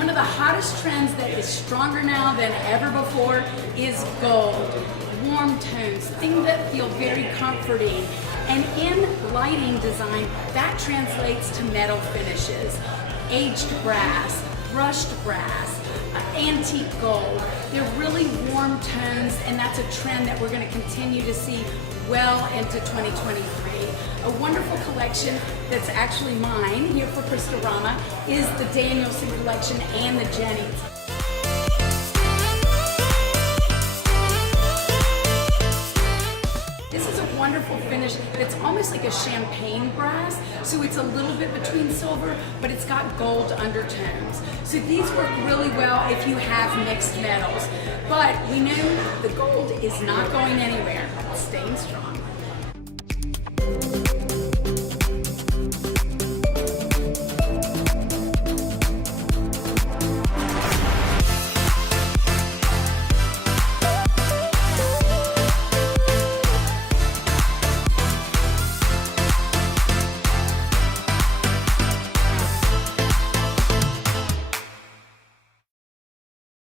one of the hottest trends that is stronger now than ever before is gold. Warm tones, things that feel very comforting. And in lighting design, that translates to metal finishes, aged brass, brushed brass, antique gold. They're really warm tones, and that's a trend that we're going to continue to see well into 2023. A wonderful collection that's actually mine here for Crystorama is the Danielson collection and the Jennings. This is a wonderful finish that's almost like a champagne brass, so it's a little bit between silver, but it's got gold undertones. So these work really well if you have mixed metals. But we know the gold is not going anywhere. It's staying strong.